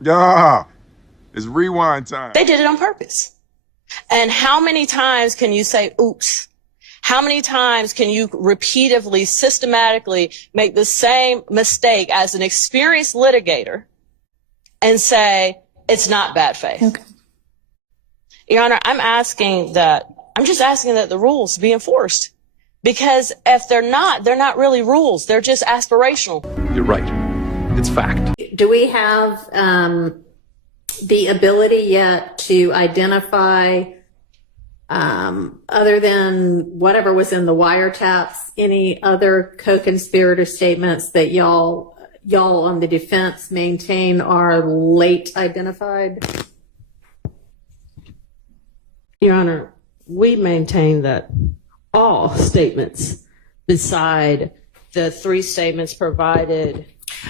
Yeah, it's rewind time. They did it on purpose. And how many times can you say, oops? How many times can you repeatedly, systematically make the same mistake as an experienced litigator and say, it's not bad faith? Okay. Your Honor, I'm just asking that the rules be enforced. Because if they're not really rules. They're just aspirational. You're right. It's fact. Do we have the ability yet to identify, other than whatever was in the wiretaps, any other co-conspirator statements that y'all on the defense maintain are late identified? Your Honor, we maintain that all statements beside the 3 statements provided.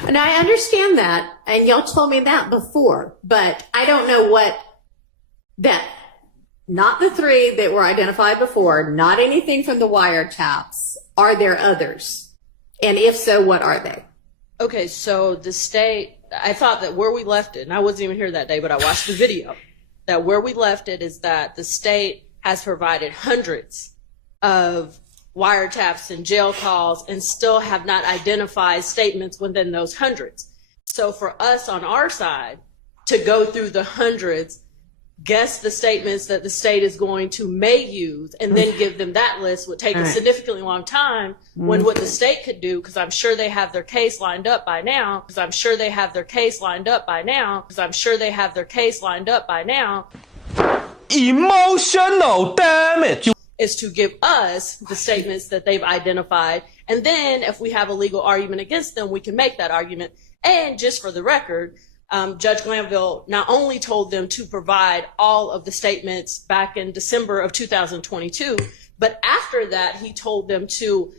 And I understand that, and y'all told me that before, but I don't know not the 3 that were identified before, not anything from the wiretaps. Are there others? And if so, what are they? Okay, so the state, I thought that where we left it, and I wasn't even here that day, but I watched the video, that where we left it is that the state has provided hundreds of wiretaps and jail calls and still have not identified statements within those hundreds. So for us on our side to go through the hundreds, guess the statements that the state is going to may use, and then give them that list would take a significantly long time, when what the state could do, because I'm sure they have their case lined up by now, Emotional damage. Is to give us the statements that they've identified. And then if we have a legal argument against them, we can make that argument. And just for the record, Judge Glanville not only told them to provide all of the statements back in December of 2022, but after that, he told them to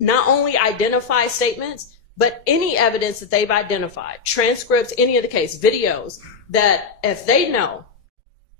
not only identify statements, but any evidence that they've identified, transcripts, any of the case, videos, that if they know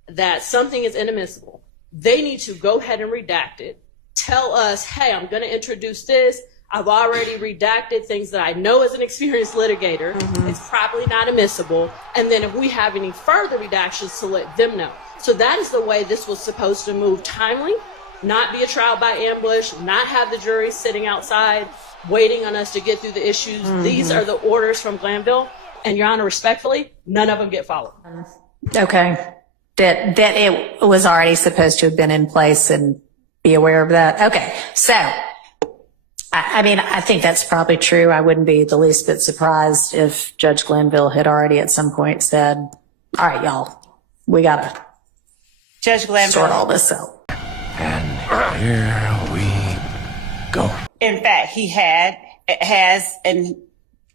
that something is inadmissible, they need to go ahead and redact it, tell us, hey, I'm going to introduce this. I've already redacted things that I know as an experienced litigator. It's probably not admissible. And then if we have any further redactions, to let them know. So that is the way this was supposed to move timely, not be a trial by ambush, not have the jury sitting outside waiting on us to get through the issues. These are the orders from Glanville. And Your Honor, respectfully, none of them get followed. Okay. That it was already supposed to have been in place, and be aware of that. Okay. So, I mean, I think that's probably true. I wouldn't be the least bit surprised if Judge Glanville had already at some point said, all right, y'all, we got to Judge Glanville sort all this out. And here we go. In fact, he has and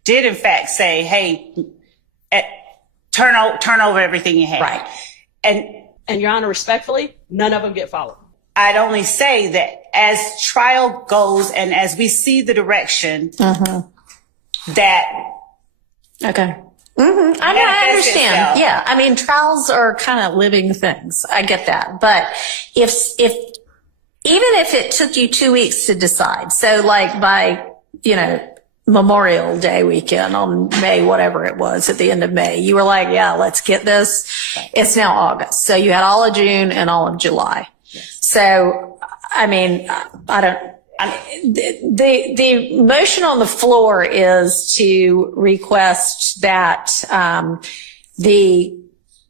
did in fact say, hey, turn over everything you have. Right. And Your Honor, respectfully, none of them get followed. I'd only say that as trial goes and as we see the direction that. Okay. I understand. Itself. Yeah. I mean, trials are kind of living things. I get that. But even if it took you 2 weeks to decide, so like by, Memorial Day weekend on May, whatever it was at the end of May, you were like, yeah, let's get this. It's now August. So you had all of June and all of July. Yes. So, I mean, the motion on the floor is to request that, the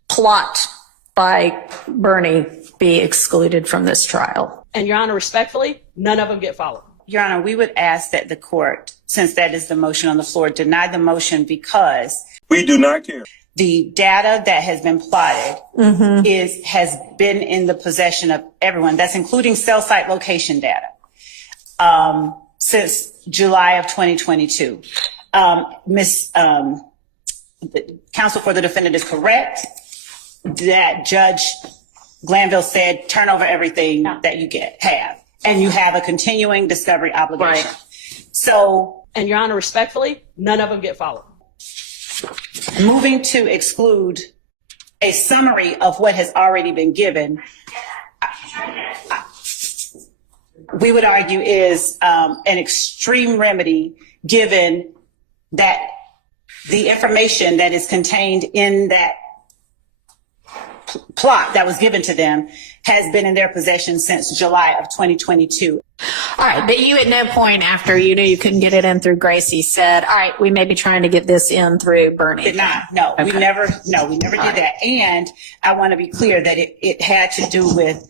plot by Bernie be excluded from this trial. And Your Honor, respectfully, none of them get followed. Your Honor, we would ask that the court, since that is the motion on the floor, deny the motion because We do not care. the data that has been plotted has been in the possession of everyone. That's including cell site location data since July of 2022. The counsel for the defendant is correct that Judge Glanville said, turn over everything that you have. And you have a continuing discovery obligation. Right. So, And Your Honor, respectfully, none of them get followed. moving to exclude a summary of what has already been given, we would argue is an extreme remedy, given that the information that is contained in that plot that was given to them has been in their possession since July of 2022. All right, but you at no point after you knew you couldn't get it in through Gracie said, all right, we may be trying to get this in through Bernie. Did not. No, Okay. we never did that. And I want to be clear that it had to do with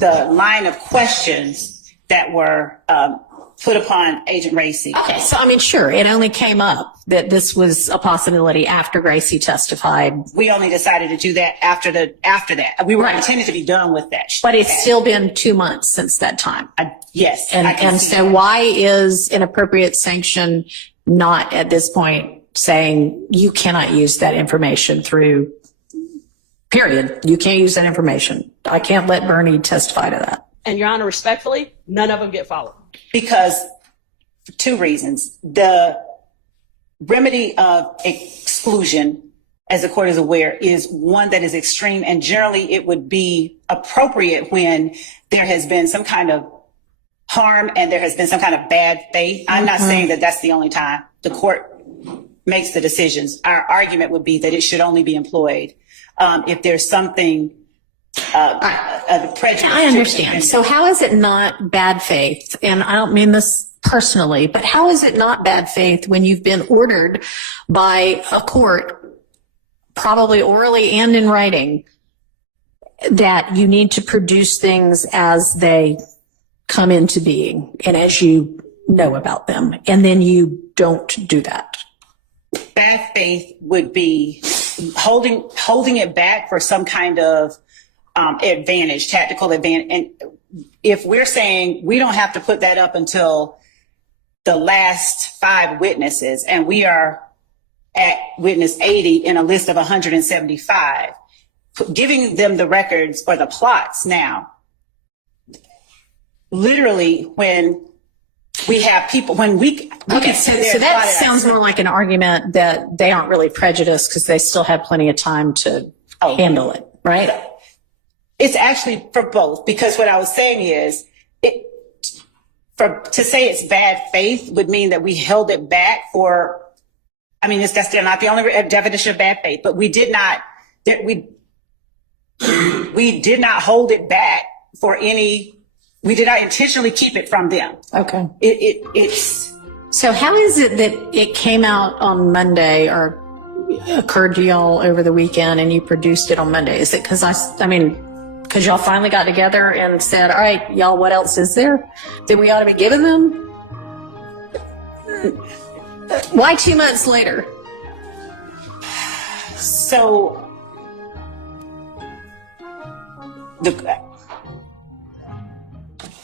the line of questions that were put upon Agent Racy. Okay, so I mean, sure, it only came up that this was a possibility after Gracie testified. We only decided to do that after that. We were Right. intended to be done with that. But it's still been 2 months since that time. Yes. And so why is an appropriate sanction not at this point saying you cannot use that information through, period. You can't use that information. I can't let Bernie testify to that. And Your Honor, respectfully, none of them get followed. Because for two reasons. The remedy of exclusion, as the court is aware, is one that is extreme, and generally it would be appropriate when there has been some kind of harm and there has been some kind of bad faith. I'm not saying that that's the only time the court makes the decisions. Our argument would be that it should only be employed if there's something prejudice. I understand. So how is it not bad faith? And I don't mean this personally, but how is it not bad faith when you've been ordered by a court, probably orally and in writing, that you need to produce things as they come into being and as you know about them, and then you don't do that? Bad faith would be holding it back for some kind of advantage, tactical advantage. And if we're saying we don't have to put that up until the last 5 witnesses, and we are at witness 80 in a list of 175, giving them the records or the plots now, literally when we have people, when we Okay, so that sounds more like an argument that they aren't really prejudiced because they still have plenty of time to handle it, right? It's actually for both, because what I was saying is, to say it's bad faith would mean that we held it back for, I mean, that's still not the only definition of bad faith, but we did not hold it back for any, we did not intentionally keep it from them. Okay. It's So how is it that it came out on Monday or occurred to y'all over the weekend and you produced it on Monday? Is it because because y'all finally got together and said, all right, y'all, what else is there that we ought to be giving them? Why 2 months later? so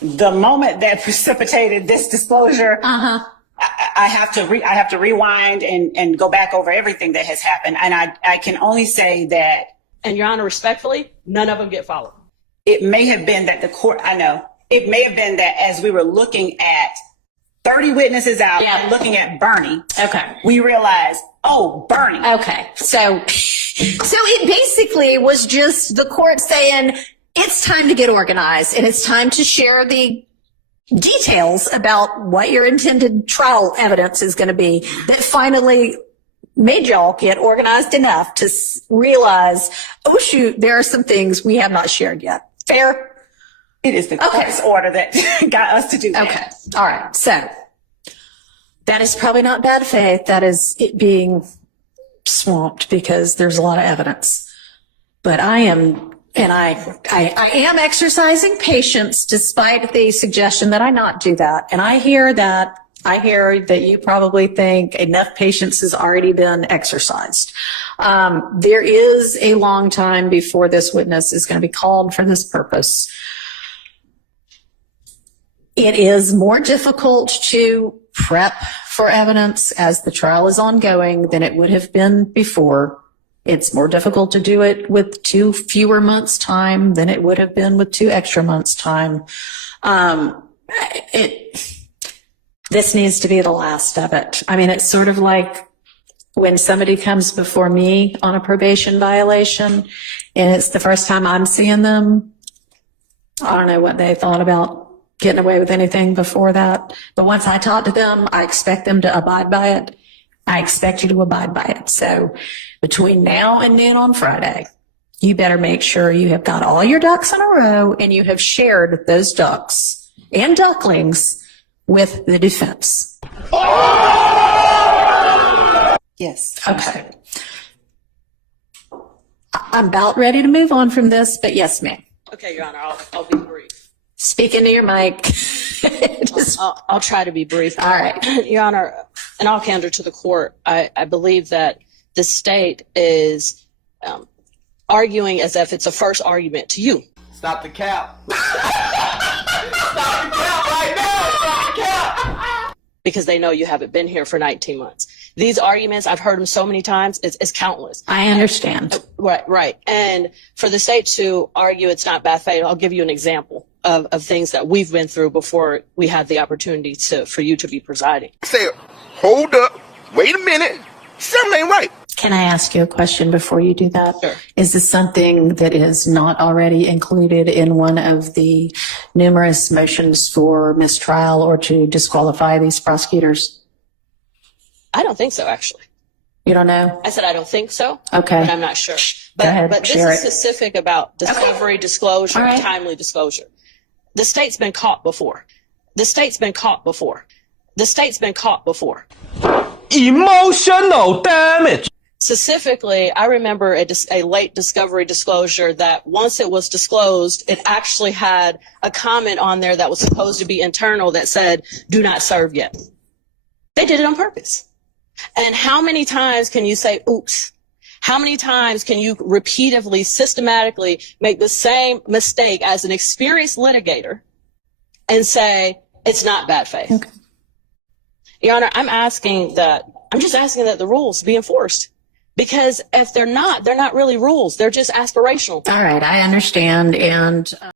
the moment that precipitated this disclosure, I have to rewind and go back over everything that has happened. And I can only say that, And Your Honor, respectfully, none of them get followed. it may have been that the court, it may have been that as we were looking at 30 witnesses out and looking at Bernie, we realized, oh, Bernie. Okay. So it basically was just the court saying, it's time to get organized and it's time to share the details about what your intended trial evidence is going to be, that finally made y'all get organized enough to realize, oh shoot, there are some things we have not shared yet. Fair? It is the court's order that got us to do that. Okay. All right. So that is probably not bad faith. That is it being swamped because there's a lot of evidence. But I am exercising patience despite the suggestion that I not do that. And I hear that you probably think enough patience has already been exercised. There is a long time before this witness is going to be called for this purpose. It is more difficult to prep for evidence as the trial is ongoing than it would have been before. It's more difficult to do it with 2 fewer months' time than it would have been with 2 extra months' time. This needs to be the last of it. I mean, it's sort of like when somebody comes before me on a probation violation and it's the first time I'm seeing them. I don't know what they thought about getting away with anything before that. But once I talk to them, I expect them to abide by it. I expect you to abide by it. So between now and noon on Friday, you better make sure you have got all your ducks in a row and you have shared those ducks and ducklings with the defense. Yes. Okay. I'm about ready to move on from this, but yes, ma'am. Okay, Your Honor, I'll be brief. Speak into your mic. Just, I'll try to be brief. all right. Your Honor, in all candor to the court, I believe that the state is arguing as if it's a first argument to you. Stop the cap. Stop the cap right now. Stop the cap. Because they know you haven't been here for 19 months. These arguments, I've heard them so many times, it's countless. I understand. Right. And for the state to argue it's not bad faith, I'll give you an example of things that we've been through before we had the opportunity for you to be presiding. Say, hold up, wait a minute, something ain't right. Can I ask you a question before you do that? Sure. Is this something that is not already included in one of the numerous motions for mistrial or to disqualify these prosecutors? I don't think so, actually. You don't know? I said I don't think so. Okay. But I'm not sure. Go ahead, But this share is it. specific about discovery, disclosure, All right. timely disclosure. The state's been caught before. The state's been caught before. The state's been caught before. Emotional damage. Specifically, I remember a late discovery disclosure that once it was disclosed, it actually had a comment on there that was supposed to be internal that said, do not serve yet. They did it on purpose. And how many times can you say, oops? How many times can you repeatedly, systematically make the same mistake as an experienced litigator and say, it's not bad faith? Okay. Your Honor, I'm just asking that the rules be enforced. Because if they're not really rules. They're just aspirational. All right. I understand. And